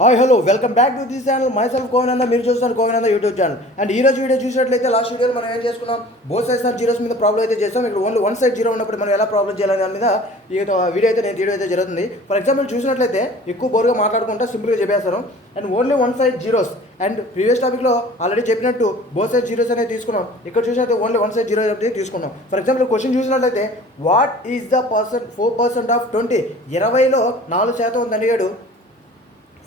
Hi hello welcome back to this channel myself Kovinanda. మీరు చూస్తున్నారు కోవినంద YouTube channel. And ఈ రోజు వీడియో చూసినట్లయితే లాస్ట్ వీడియోలో మనం ఏం చేసుకున్నాం, బోత్ సైడ్స్ ఆఫ్ జీరోస్ మీద ప్రాబ్లం అయితే చేస్తాం. ఇక్కడ ఓన్లీ వన్ సైడ్ జీరో ఉన్నప్పుడు మనం ఎలా ప్రాబ్లం చేయాలని దాని మీద ఈ వీడియో అయితే నేను తీయడం అయితే జరుగుతుంది. ఫర్ ఎగ్జాంపుల్ చూసినట్లయితే ఎక్కువ బోర్గా మాట్లాడుకుంటా సింపుల్గా చెప్పేస్తాను. And only one side zeros. And previous టాపిక్లో ఆల్రెడీ చెప్పినట్టు బోత్ సైడ్ జీరోస్ అనేది తీసుకున్నాం. ఇక్కడ చూసినట్లయితే ఓన్లీ వన్ సైడ్ జీరో అనేది తీసుకున్నాం. ఫర్ ఎగ్జాంపుల్ క్వశ్చన్ చూసినట్లయితే వాట్ ఈజ్ ద 4% ఆఫ్ 20? 20లో 4% ఉందని అడిగాడు.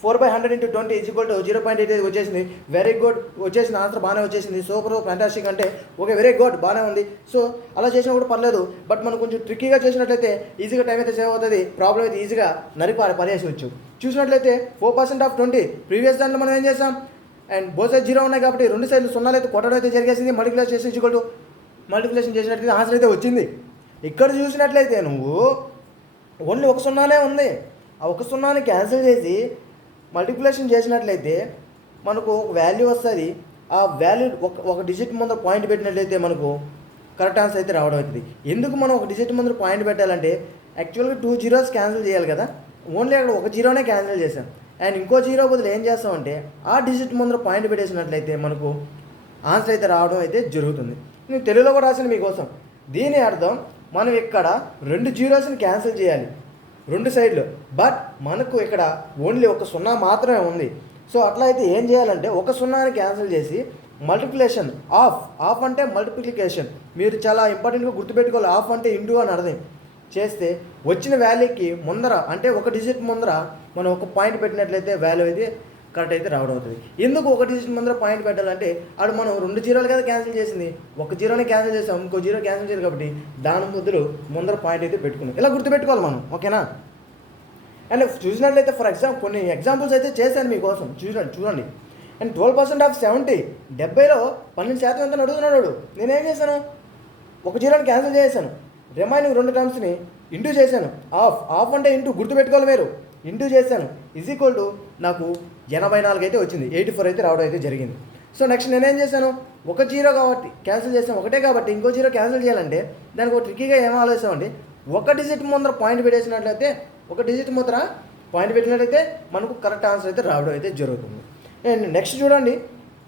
4/100 × 20 = 0.8 వచ్చేసింది. వెరీ గుడ్, వచ్చేసిన ఆన్సర్ బాగానే వచ్చేసింది. సూపర్, ఫ్యాంటాస్టిక్ అంటే ఓకే, వెరీ గుడ్, బాగానే ఉంది. సో అలా చేసినా కూడా పర్లేదు. బట్ మనం కొంచెం ట్రిక్కీగా చేసినట్లయితే ఈజీగా టైం అయితే సేవ్ అవుతుంది. ప్రాబ్లం అయితే ఈజీగా పరేయవచ్చు. చూసినట్లయితే 4% ఆఫ్ 20 ప్రీవియస్ దాంట్లో మనం ఏం చేస్తాం, అండ్ బోత్ సైడ్ జీరో ఉన్నాయి కాబట్టి రెండు సైడ్లు సున్నాలు అయితే కొట్టడం అయితే జరిగేసింది. మల్టిప్లికేషన్ చేసినట్లయితే ఆన్సర్ అయితే వచ్చింది. ఇక్కడ చూసినట్లయితే నువ్వు ఓన్లీ ఒక సున్నానే ఉంది. ఆ ఒక సున్నాని క్యాన్సిల్ చేసి మల్టిప్లికేషన్ చేసినట్లయితే మనకు ఒక వాల్యూ వస్తుంది. ఆ వాల్యూ ఒక డిజిట్ ముందర పాయింట్ పెట్టినట్లయితే మనకు కరెక్ట్ ఆన్సర్ అయితే రావడం అవుతుంది. ఎందుకు మనం ఒక డిజిట్ ముందర పాయింట్ పెట్టాలంటే యాక్చువల్గా 2 జీరోస్ క్యాన్సిల్ చేయాలి కదా, ఓన్లీ అక్కడ ఒక జీరోనే క్యాన్సిల్ చేసాం. అండ్ ఇంకో జీరో బదులు ఏం చేస్తామంటే ఆ డిజిట్ ముందర పాయింట్ పెట్టేసినట్లయితే మనకు ఆన్సర్ అయితే రావడం అయితే జరుగుతుంది. నేను తెలుగులో కూడా రాసిన మీకోసం. దీని అర్థం మనం ఇక్కడ 2 జీరోస్ని క్యాన్సిల్ చేయాలి రెండు సైడ్లు, బట్ మనకు ఇక్కడ ఓన్లీ ఒక సున్నా మాత్రమే ఉంది. సో అట్లా అయితే ఏం చేయాలంటే ఒక సున్నాని క్యాన్సిల్ చేసి మల్టిప్లికేషన్ ఆఫ్ అంటే మల్టిప్లికేషన్, మీరు చాలా ఇంపార్టెంట్గా గుర్తుపెట్టుకోవాలి. ఆఫ్ అంటే ఇంటూ అని అర్థం చేస్తే వచ్చిన వాల్యూకి ముందర అంటే ఒక డిజిట్ ముందర మనం ఒక పాయింట్ పెట్టినట్లయితే వాల్యూ అయితే కరెక్ట్ అయితే రావడం అవుతుంది. ఎందుకు ఒక డిజిట్ ముందర పాయింట్ పెట్టాలంటే అటు మనం 2 జీరోలు కదా క్యాన్సిల్ చేసింది, ఒక జీరోని క్యాన్సిల్ చేసాం, ఇంకో జీరో క్యాన్సిల్ చేయాలి కాబట్టి దాని ముందర పాయింట్ అయితే పెట్టుకున్నాం. ఇలా గుర్తుపెట్టుకోవాలి మనం, ఓకేనా? అండ్ చూసినట్లయితే ఫర్ ఎగ్జాంపుల్ కొన్ని ఎగ్జాంపుల్స్ అయితే చేశాను మీకోసం. చూడండి. అండ్ 12% ఆఫ్ 70, 70లో 12% ఎంత అడుగుతున్నాడు. నేనేం చేశాను, ఒక జీరోని క్యాన్సిల్ చేశాను, రిమైనింగ్ 2 టర్మ్స్ని ఇంటూ చేశాను. ఆఫ్ అంటే ఇంటూ గుర్తుపెట్టుకోవాలి మీరు, ఇంటూ చేశాను = నాకు 84 అయితే వచ్చింది. 84 అయితే రావడం అయితే జరిగింది. సో నెక్స్ట్ నేనేం చేశాను, ఒక జీరో కాబట్టి క్యాన్సిల్ చేసాను, ఒకటే కాబట్టి ఇంకో జీరో క్యాన్సిల్ చేయాలంటే దానికి ఒక ట్రిక్కీగా ఏం ఆలోచిస్తామండి, ఒక డిజిట్ ముందర పాయింట్ పెట్టేసినట్లయితే ఒక డిజిట్ ముందర పాయింట్ పెట్టినట్లయితే మనకు కరెక్ట్ ఆన్సర్ అయితే రావడం అయితే జరుగుతుంది. అండ్ నెక్స్ట్ చూడండి,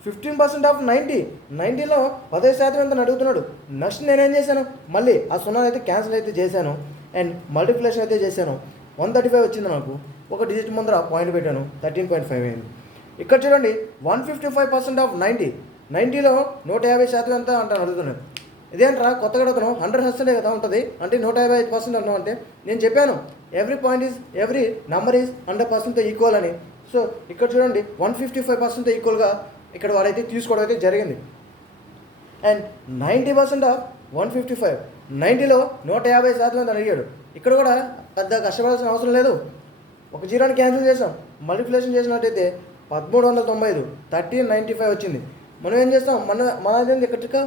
15% ఆఫ్ 90, 90లో 15% ఎంత అడుగుతున్నాడు. నెక్స్ట్ నేనేం చేశాను, మళ్ళీ ఆ సున్నా అయితే క్యాన్సిల్ అయితే చేశాను అండ్ మల్టిప్లికేషన్ అయితే చేశాను. 135 వచ్చింది నాకు. ఒక డిజిట్ ముందర పాయింట్ పెట్టాను, 13.5 అయింది. ఇక్కడ చూడండి 155% ఆఫ్ 90, 90లో 150% ఎంత అంటాను అడుగుతున్నాను. ఇదేంట్రా కొత్తగా అడుగుతున్నాం, 100% కదా ఉంటుంది అంటే 155% అన్నాం అంటే నేను చెప్పాను ఎవ్రీ నెంబర్ ఈజ్ 100%తో ఈక్వల్ అని. సో ఇక్కడ చూడండి 155%తో ఈక్వల్గా ఇక్కడ వాడైతే తీసుకోవడం అయితే జరిగింది. అండ్ 90% ఆఫ్ 155, 90లో 150% అని అడిగాడు. ఇక్కడ కూడా పెద్ద కష్టపడాల్సిన అవసరం లేదు. ఒక జీరోని క్యాన్సిల్ చేసాం, మల్టిప్లికేషన్ చేసినట్టయితే 1395, 1395 వచ్చింది. మనం ఏం చేస్తాం, మన ఇక్కడ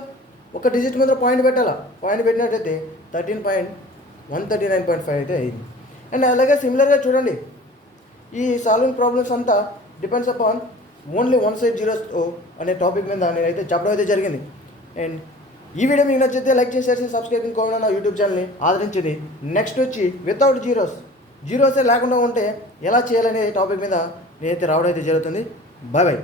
ఒక డిజిట్ మీద పాయింట్ పెట్టాలా, పాయింట్ పెట్టినట్టయితే 139.5 అయితే అయింది. అండ్ అలాగే సిమిలర్గా చూడండి, ఈ సాల్వింగ్ ప్రాబ్లమ్స్ అంతా depends upon only one side zeros అనే టాపిక్ మీద నేనైతే చెప్పడం అయితే జరిగింది. అండ్ ఈ వీడియో మీకు నచ్చితే లైక్ చేసి సబ్స్క్రైబ్ కోవడం నా యూట్యూబ్ ఛానల్ని ఆదరించింది. నెక్స్ట్ వచ్చి వితౌట్ జీరోసే లేకుండా ఉంటే ఎలా చేయాలనే టాపిక్ మీద నేనైతే రావడం అయితే జరుగుతుంది. బాయ్.